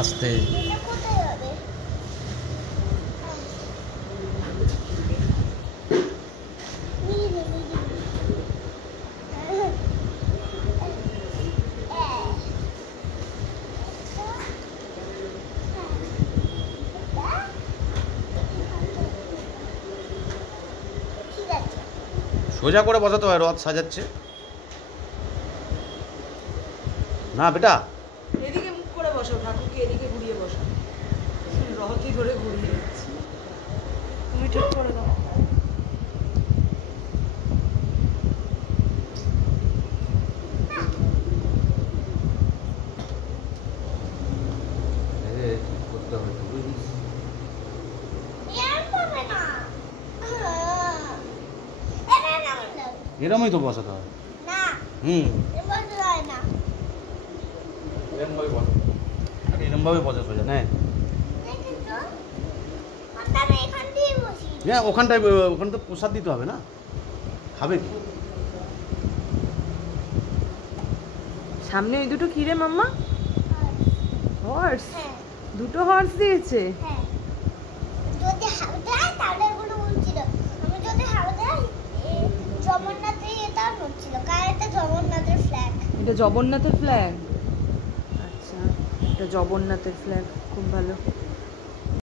আস্তে সোজা করে বসাতে হয়, রথ সাজাচ্ছে না বেটা। এদিকে মুখ করে বসো, ঠাকুরকে এদিকে ঘুরিয়ে বসো, রথই ধরে ঘুরিয়ে যাচ্ছে। তুমি ঠিক করে দাও। এরমই তো বসাতে হয়। এরম ভাবে বসা সোজা না, হ্যাঁ ওখানটায়, ওখানে তো প্রসাদ দিতে হবে না, খাবে কি? সামনে ওই দুটো কি রে মাম্মা? হর্স? দুটো হর্স দিয়েছে? এটা জগন্নাথের ফ্ল্যাগ। আচ্ছা, এটা জগন্নাথের ফ্ল্যাগ, খুব ভালো।